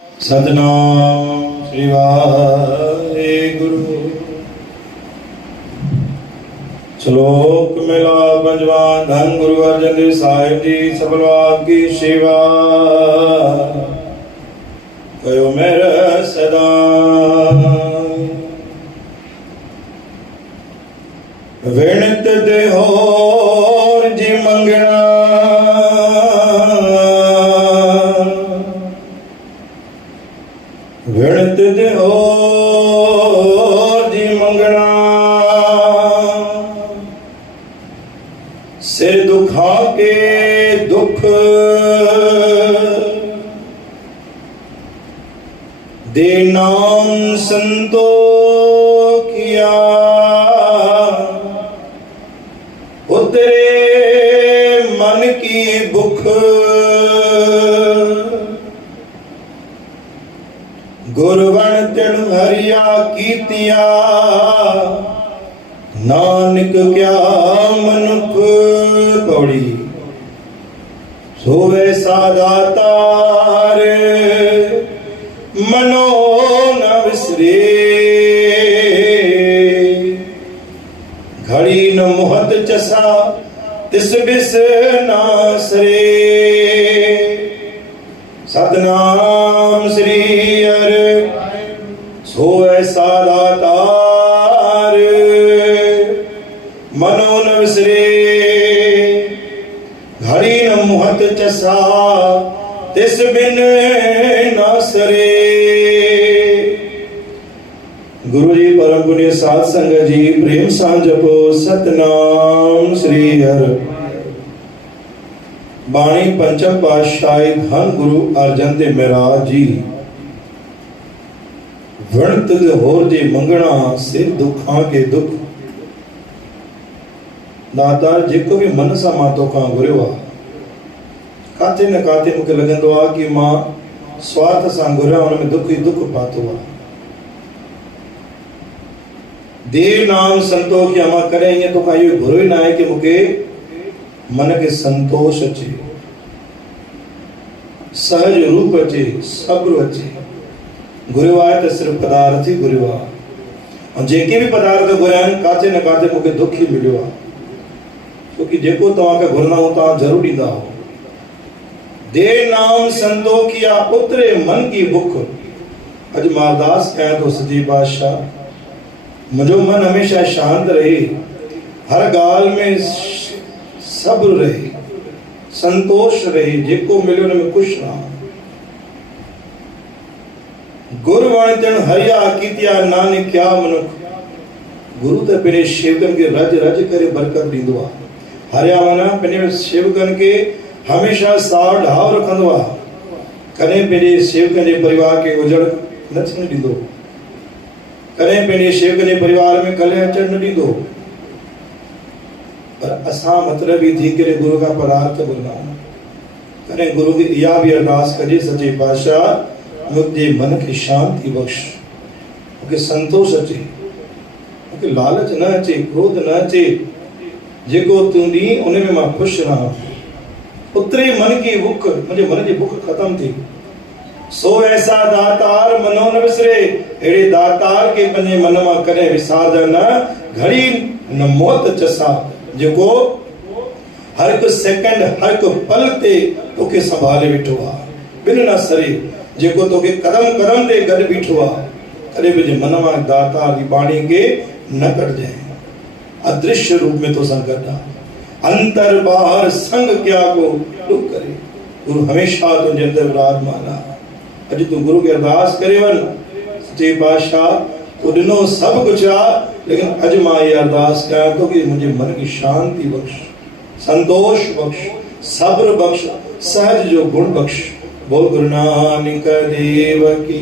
सतनाम श्री वाहेगुरु। श्लोक मिला पंजवा। धन गुरु अर्जन देव साहिब जी सबलवाद की सेवा कयो मेरा सदा। विनत देहोर जी मंगना विनत देहोर जी मंगना सिर दुखा के दुख दे नाम संतोखिया उतरे मन की भुख गुरवन तिन हरिया कीतिया नानक क्या मनुख पौड़ी सोवे सादातार मनो न विसरे घड़ी न मोहत चसा तिस बिस नासरे। सतनाम श्री हर सोए सादातार मनो न विसरे घड़ी न मुहत चसा तिस बिन नासरे। गुरु जी परम पुण्य साध संगत जी प्रेम सां जपो सतनाम श्री हर। बाणी पंचम पातशाही धन गुरु अर्जन देव महाराज जी विनत होर जे मंगना सिर दुखा के दुख। दातार जेको भी मन सां मां तोखां घुरियो आहे काथे न काथे मूंखे लॻंदो आहे कि मां स्वार्थ सां घुरिया हुन में दुख ई दुख पातो आहे। देव नाम संतोष या मां करे ईअं तोखां इहो घुरियो ई न आहे कि मूंखे मन के संतोष अचे सहज रूप अचे सब्र अचे। घुरियो आहे त सिर्फ़ पदार्थ ही घुरियो आहे ऐं जेके भी पदार्थ घुरिया आहिनि काथे न काथे मूंखे दुख ही मिलियो आहे छोकि जेको तव्हांखे घुरंदा हो तव्हां ज़रूर ॾींदा हो। दे नाम संतोखिया उतरे मन की भुख। अॼु मां अरदास कयां थो सच्चे पातशाह मुंहिंजो मन हमेशह शांत रहे हर ॻाल्हि में सब्र रहे संतोष रहे जेको मिलियो हुन में ख़ुशि रहां। गुरु वण तिण हरिया कीतिया नानक क्या मनुख। गुरु त पंहिंजे सेवकनि खे रज रज करे बरकत ॾींदो आहे। हरिया माना पंहिंजे सेवकनि खे हमेशह साव ढाव रखंदो आहे। कॾहिं पंहिंजे सेवकनि जे परिवार खे उजड़ न थियण ॾींदो कॾहिं पंहिंजे सेवकनि जे परिवार में कलह अचण न ॾींदो। पर असां मतिलबी थी करे गुरु का पदार्थ घुरंदा आहियूं। कॾहिं गुरु खे इहा बि अरदास कजे सच्चे पातशाह मुंहिंजे मन खे शांति बख़्श मूंखे संतोष अचे मूंखे लालच न अचे क्रोध न अचे जेको तूं ॾीं उन में मां ख़ुशि रहां। उतरे मन की भुख मुंहिंजे मन जी भुख ख़त्म थी। सो ऐसा दातार मनो न विसरे अहिड़े दातार खे पंहिंजे मन मां कॾहिं विसारजा न। घड़ी न मौत चसा जेको हर हिकु सेकंड हर हिकु पल ते तोखे संभाले वेठो आहे बिन न सरे जेको तोखे कदम कदम ते गॾु बीठो आहे। कॾहिं बि मन मां दातार जी बाणी खे न कढजांइ अदृश्य रूप में तोसां गॾु आहे। अंतर बाहर संग क्या को डुक करे गुरु हमेशह तुंहिंजे अंदरि विराजमान आहे। अॼु तूं गुरु खे अरदास करे वञ सच्चे पातशाह तूं ॾिनो सभु कुझु आहे लेकिन अॼु मां इहा अरदास कयां थो कि मुंहिंजे मन की शांति बख़्श संतोष बख़्श सब्र बख़्श सहज जो गुण बख़्श। बोल गुरु नानक देव की